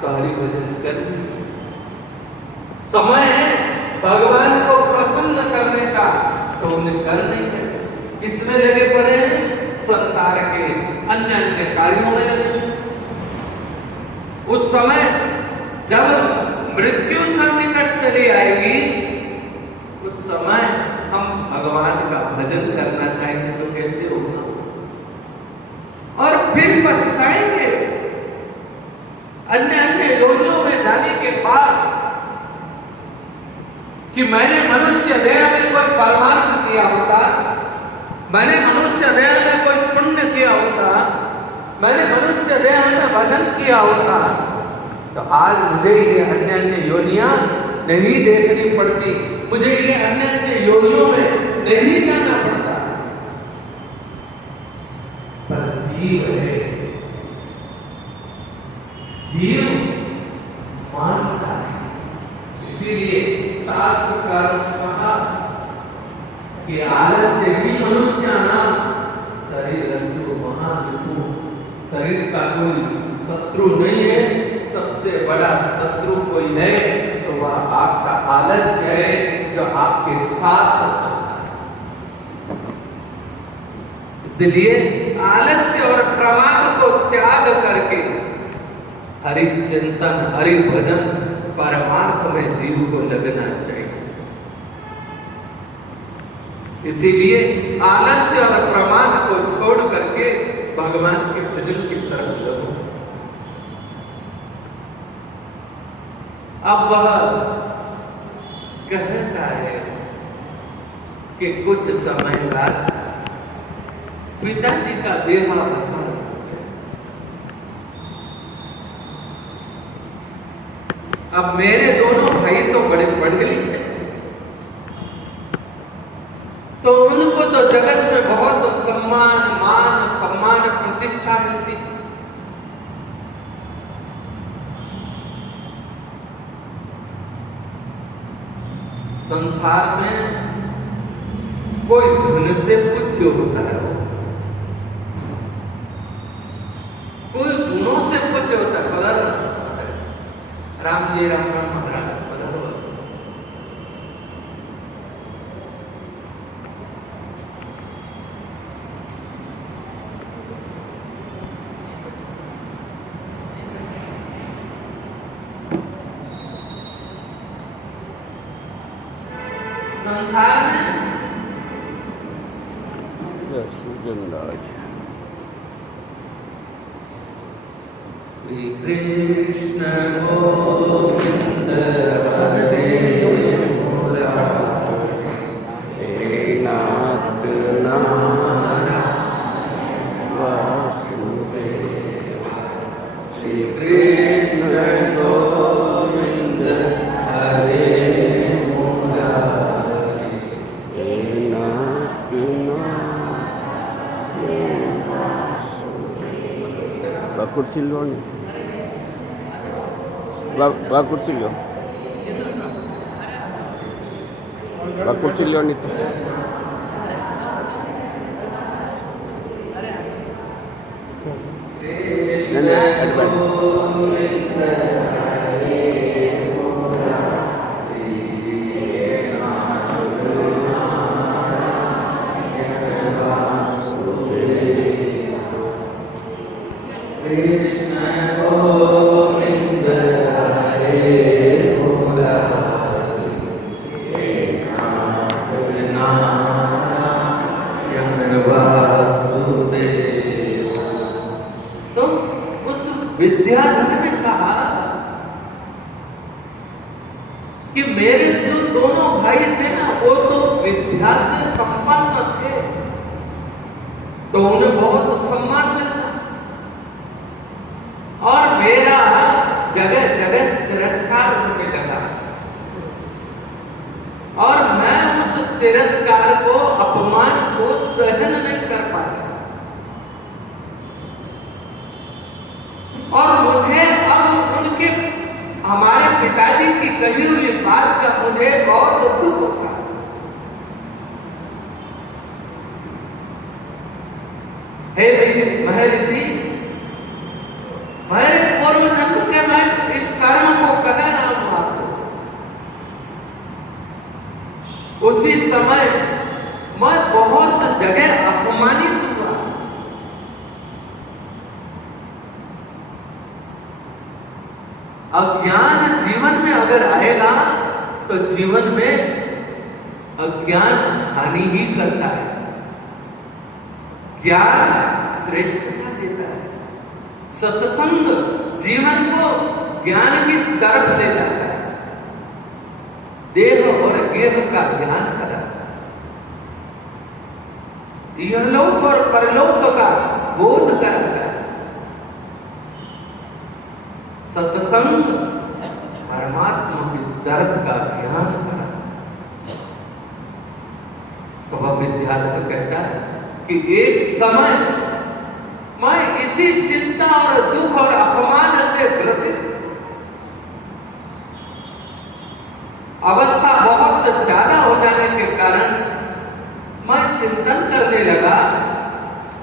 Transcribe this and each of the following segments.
तो हरि भजन कर। समय है भगवान को प्रसन्न करने का, तो उन्हें कर नहीं है। किसमें लगे पड़े हैं? संसार के अन्य अन्य कार्यों में लगे। उस समय जब मृत्यु सन्निकट चली आएगी, उस समय हम भगवान का भजन करना चाहेंगे तो कैसे होगा? और फिर पछताएंगे। अन्य अन्य योनियों में जाने के बाद कि मैंने मनुष्य देह में कोई परमार्थ किया होता, मैंने मनुष्य देह में कोई पुण्य किया होता, मैंने मनुष्य देह में भजन किया होता, तो आज मुझे ये अन्य अन्य योनियां नहीं देखनी पड़ती, मुझे ये अन्य अन्य योनियों में नहीं जाना पड़ता। पर जीव है, जीव मानता है। इसीलिए शास्त्रकारों ने कहा कि आलस्य ही मनुष्याणां शरीरस्तु महाविभु। शरीर का कोई शत्रु नहीं है, सबसे बड़ा शत्रु कोई है तो वह आपका आलस्य है, जो आपके साथ चलता है। इसलिए आलस्य और प्रमाद को त्याग करके हरि चिंतन, हरि भजन, परमार्थ में जीव को लगना चाहिए। इसीलिए आलस्य और प्रमाद को छोड़ करके भगवान के भजन की तरफ लगो। अब वह कहता है कि कुछ समय बाद पिताजी का देहावसान हो गया। अब मेरे दोनों भाई तो बड़े पढ़े लिखे थे, तो उनको तो जगत में बहुत सम्मान, मान, सम्मान, प्रतिष्ठा मिलती। संसार में कोई धन से पूज्य होता है, कोई गुणों से पूज्य होता है। पधारो राम जी, राम राम महाराज, पधारो। संसार में श्री कृष्ण गोविंद हरे मुरारी, हे नाथ नारायण वासुदेव। श्री कृष्ण गोविंद हरे मुरारी, हे नाथ కుర్చీలోని కుర్చీలో కుర్చీలోని विद्याधर ने कहा कि मेरे जो दोनों भाई थे ना, वो तो विद्या से संपन्न थे, तो उन्हें बहुत सम्मान मिलता, और मेरा जगह जगह तिरस्कार होने लगा, और मैं उस तिरस्कार को, अपमान को सहन नहीं कर पाता, और मुझे अब उनके, हमारे पिताजी की कही हुई बात का मुझे बहुत दुख होता है। हे महर्षि, मेरे पूर्व जन्म के मैं अज्ञान जीवन में अगर आएगा तो जीवन में अज्ञान हानि ही करता है। ज्ञान श्रेष्ठता देता है। सत्संग जीवन को ज्ञान की तरफ ले जाता है। देह और गेह का ज्ञान कराता है। इहलोक और परलोक का बोध कराता है। सत्संग परमात्मा की तरफ का ज्ञान कराता है। तो वह विद्याधर कहता है कि एक समय मैं इसी चिंता और दुख और अपमान से ग्रसित, अवस्था बहुत ज्यादा हो जाने के कारण मैं चिंतन करने लगा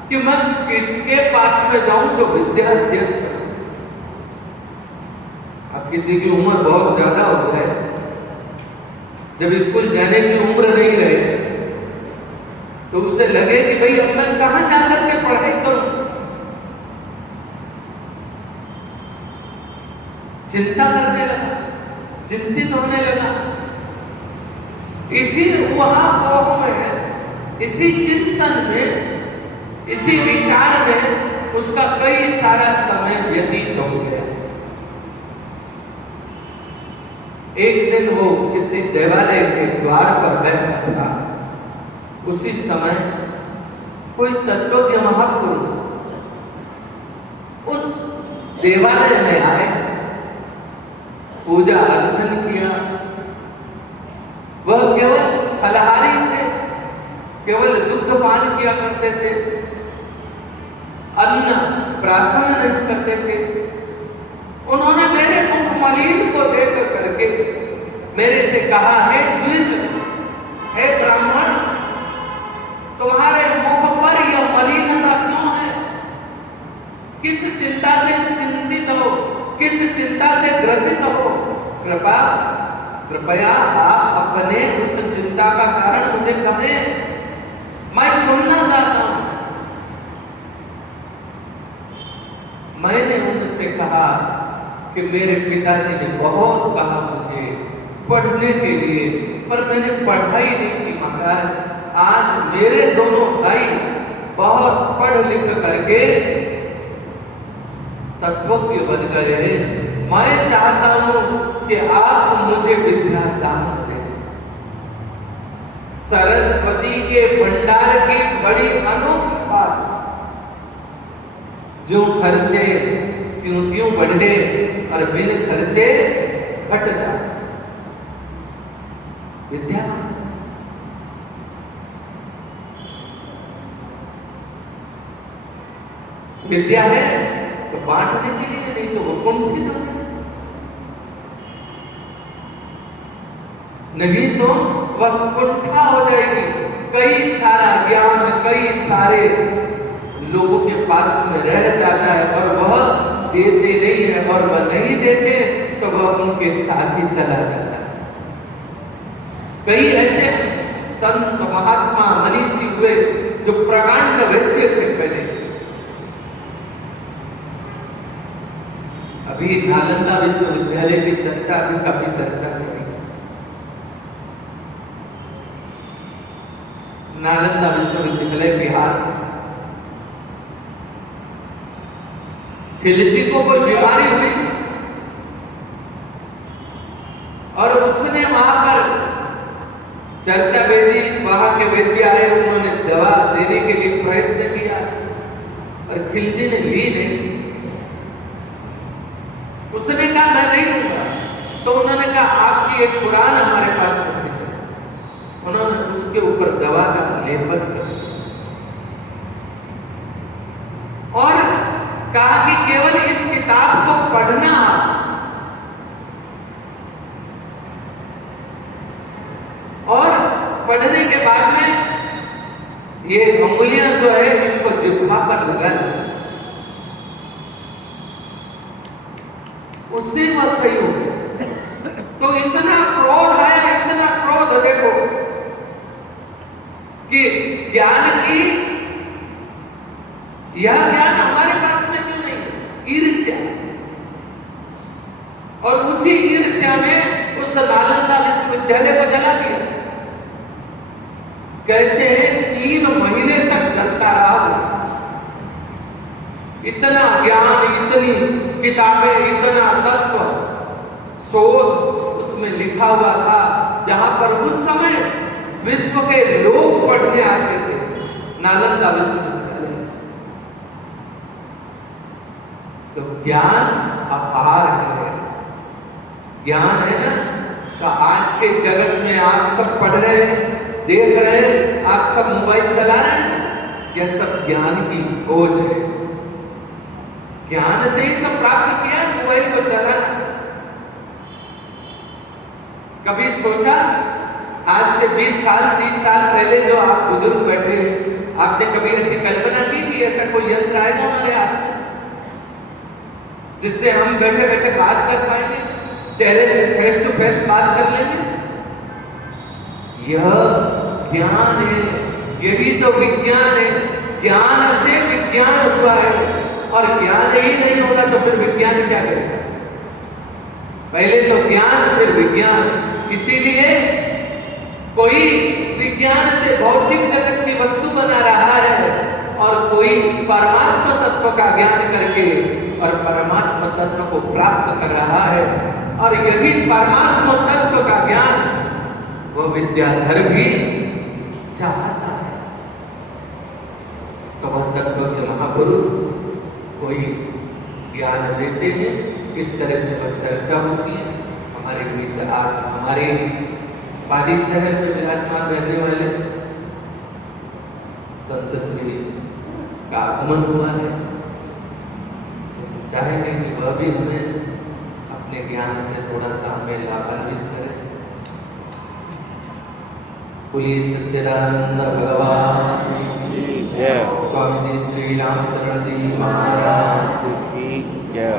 कि मैं किसके पास में जाऊं जो विद्या अध्ययन करूं। अब किसी की उम्र बहुत ज्यादा हो जाए, जब स्कूल जाने की उम्र नहीं रहे, तो उसे लगे कि भाई अब मैं कहां जाकर के पढ़ाई करूं। चिंता करने लगा, चिंतित होने लगा। इसी ऊहापोह में, इसी चिंतन में, इसी विचार में उसका कई सारा समय व्यतीत हो गया। एक दिन वो किसी देवालय के द्वार पर बैठा था। उसी समय कोई तत्वज्ञ महापुरुष उस देवालय में आए, पूजा अर्चन किया। वह केवल फलाहारी थे, केवल दुग्ध पान किया करते थे, अन्न प्राशन नहीं करते थे। उन्होंने मेरे मुख मलिन को देख करके मेरे से कहा, हे द्विज, हे ब्राह्मण, तुम्हारे मुख पर यह मलिनता क्यों है? किस चिंता से चिंतित हो, किस चिंता से ग्रसित हो? कृपया आप अपने उस चिंता का कारण मुझे कहें, मैं सुनना चाहता हूं। मैंने उनसे कहा कि मेरे पिताजी ने बहुत कहा मुझे पढ़ने के लिए, पर मैंने पढ़ाई नहीं की महाराज। आज मेरे दोनों भाई बहुत पढ़ लिख करके तत्वज्ञ बन गए। मैं चाहता हूं कि आप मुझे विद्या दान दें। सरस्वती के भंडार की बड़ी अनोखी बात, जो खर्चे त्यों त्यों बढ़े और बिन खर्चे घट जाए। विद्या विद्या है तो बांटने के लिए, नहीं तो वो कुंठित हो जाए, नहीं तो वह कुंठा हो जाएगी। कई सारा ज्ञान कई सारे लोगों के पास में रह जाता है और वह देते नहीं है, और वह नहीं देते तो वह उनके साथ ही चला जाता है। कई ऐसे संत महात्मा मनीषी हुए जो प्रकांड वैद्य थे पहले। अभी नालंदा विश्वविद्यालय की चर्चा भी काफी चर्चा हुई। नालंदा विश्वविद्यालय बिहार, खिलजी को कोई बीमारी हुई और उसने वहां पर चर्चा भेजी। वहां के वैद्य आए, उन्होंने दवा देने के लिए प्रयत्न किया और खिलजी ने ली नहीं। उसने कहा मैं नहीं लूंगा। तो उन्होंने कहा आपकी एक कुरान हमारे पास रखनी चाहिए। उन्होंने उसके ऊपर दवा का लेपन कर और कहा कि केवल इस किताब को पढ़ना और पढ़ने के बाद में ये उंगलियां जो है इसको जिह्वा पर लगा लो, उससे वह सही हो गया। तो इतना क्रोध आया, इतना क्रोध देखो कि ज्ञान की यह ज्ञान हमारे पास में क्यों नहीं है? ईर्ष्या। और उसी ईर्ष्या में उस नालंदा विश्वविद्यालय को जला दिया। कहते हैं 3 महीने तक जलता रहा वो। इतना ज्ञान, इतनी किताबें, इतना तत्व शोध उसमें लिखा हुआ था, जहां पर उस समय विश्व के लोग पढ़ने आते थे, नालंदा विश्वविद्यालय। तो ज्ञान अपार है, ज्ञान है ना। तो आज के जगत में आप सब पढ़ रहे हैं, देख रहे हैं, आप सब मोबाइल चला रहे हैं, यह सब ज्ञान की खोज है। ज्ञान से ही तो प्राप्त किया मोबाइल को चलाना। कभी सोचा आज से 20 साल 30 साल पहले जो आप बुजुर्ग बैठे, आपने कभी ऐसी कल्पना की कि ऐसा कोई यंत्र आएगा हमारे हाथ में जिससे हम बैठे बैठे बात कर पाएंगे, चेहरे से फेस टू फेस बात कर लेंगे? यह ज्ञान है, यही तो विज्ञान है। ज्ञान से विज्ञान हुआ है, और ज्ञान ही नहीं होगा तो फिर विज्ञान क्या करेगा? पहले तो ज्ञान फिर विज्ञान। इसीलिए कोई विज्ञान से भौतिक जगत की वस्तु बना रहा है, और कोई परमात्मा तत्व का ज्ञान करके और परमात्मा तत्व को प्राप्त कर रहा है। और यही परमात्मा तत्व का ज्ञान वो विद्याधर भी चाहता है। तो वह तत्वज्ञ महापुरुष कोई ज्ञान देते हैं, इस तरह से वह चर्चा होती है। हमारे बीच आज हमारे पाली शहर में विराजमान रहने वाले संत श्री का आगमन हुआ है। तो चाहेंगे कि वह भी हमें अपने ज्ञान से थोड़ा सा हमें लाभान्वित करे। बोलिए सच्चिदानंद भगवान जय। स्वामी जी श्री रामचरण जी महाराज की जय।